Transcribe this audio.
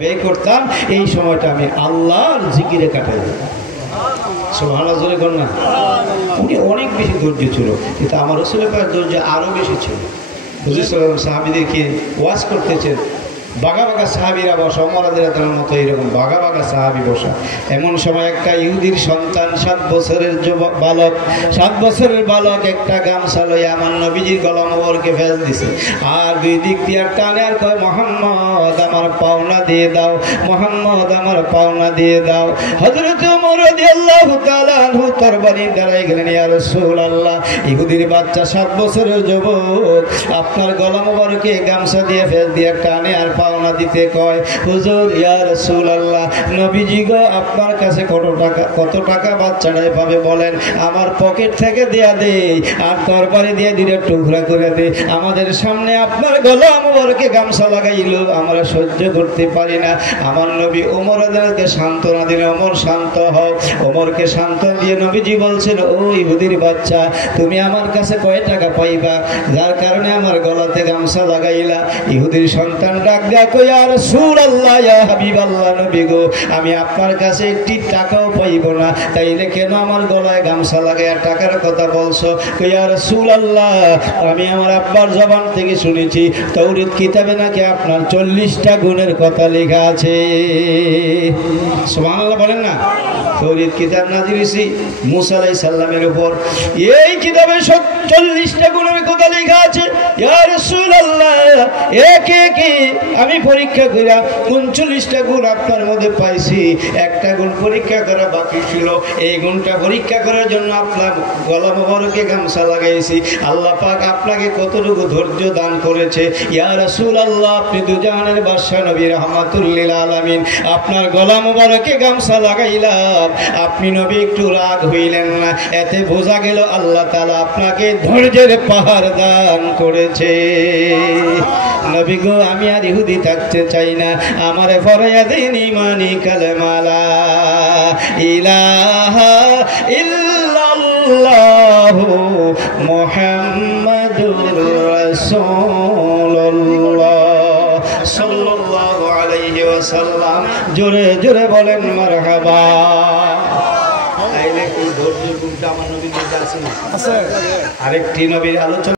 ব্যয় করতাম, এই সময়টা আমি আল্লাহর জিকিরে কাটাই দিতাম। সুবহানাল্লাহ জোরে কর না। উনি অনেক বেশি ধৈর্য ছিল, কিন্তু আমার রাসূলের পাশে ধৈর্য আরও বেশি ছিল। হুজুর সাল্লাল্লাহু আলাইহি ওয়াসাল্লাম সাহাবীদেরকে ওয়াজ করতেছেন, বাঘা বাঘা সাহাবীরা বসা, ওমর রাদিয়াল্লাহু তাআলার মতো এরকম বাঘা বাঘা সাহাবী বসা। এমন সময় একটা ইহুদির সন্তান 7 বছরের বালক, 7 বছরের বালক একটা গামছা লইয়া আমার নবীজির গলা মোবারকে ফেল দিছে, আর দুই দিক দিয়ে টানে আর কয়, মুহাম্মদ আমার পাওনা দিয়ে দাও, মুহাম্মদ আমার পাওনা দিয়ে দাও। হযরত ওমর রাদিয়াল্লাহু তাআলা আনহু তরবারি দাঁড়াই গেলেন, ইয়া রাসূলুল্লাহ, ইহুদির বাচ্চা 7 বছরের যুবক আপনার গলা মোবারকে গামছা দিয়ে ফেল দিয়ে টানে আর পাওনা দিতে কয়। হুজুর, ইয়া রাসূলুল্লাহ, নবীজি গো, আপনার কাছে কত টাকা বাচ্চাটাই পাবে বলেন, আমার পকেট থেকে দেয়া দেই আর তরবারি দিয়ে দুইটা টুকরা করে দে। আমাদের সামনে আপনার গলা মোবারকে গামছা লাগাইলো, আমরা সহ্য করতে পারি না। আমার নবী ওমরকে সান্ত্বনা দিলেন, ওমর শান্ত হও। ওমরকে সান্ত্বনা দিয়ে নবীজি বলছেন, ও ইহুদির বাচ্চা, তুমি আমার কাছে কয় টাকা পাইবা যার কারণে আমার গলাতে গামছা লাগাইলা? ইহুদির সন্তান ডাক দেয়া কই, ইয়া রাসূলুল্লাহ, ইয়া হাবিবাল্লাহ, নবী গো, আমি আপনার কাছে একটি টাকাও পাইব না, তাইলে কেন আমার গলায় গামছা লাগাইয়া টাকার কথা বলছো? কই, ইয়া রাসূলুল্লাহ, আমি আমার আব্বার জবান থেকে শুনেছি তাওরীত কিতাবে নাকি আপনার 40টা গুণের কথা লেখা আছে। সুবহানাল্লাহ বলেন না। তাওরীত কিতাব নাযিল হইছে মূসা আলাইহিস সালামের উপর, এই কিতাবে 40টা গুণের কথা লেখা আছে। ইয়া রাসূলুল্লাহ, একে একে আমি পরীক্ষা কইরা 39টা গুণ আপনার মধ্যে পাইছি, একটা গুণ পরীক্ষা করা বাকি ছিল। এই গুণটা পরীক্ষা করার জন্য আপনার গলা মোবারকে গামছা লাগাইছি। আল্লাহ পাক আপনাকে কতটুকু ধৈর্য দান করেছে। ইয়া রাসূলুল্লাহ, আপনি দুজাহানের বাদশা নবী রাহমাতুল লিল আলামিন, আপনার গলা মোবারকে গামছা লাগাইলাম, আপনি নবী একটু রাগ হইলেন না, এতে বোঝা গেল আল্লাহ তাআলা আপনাকে ধৈর্যের পাহাড় দান করেছে। নবী গো, আমি আর ইহুদি থাকতে চাই না, আমারে ফরাইয়া দিন ইমানি কালেমা লা ইলাহা ইল্লাল্লাহু মুহাম্মাদুর রাসূলুল্লাহ সাল্লাল্লাহু আলাইহি ওয়াসাল্লাম। জোরে জোরে বলেন মারহাবা। তাইলে এই ধৈর্যের গুণটা আমার নবীর মধ্যে আছে না? আছে। আরেকটি নবীর আলোচনা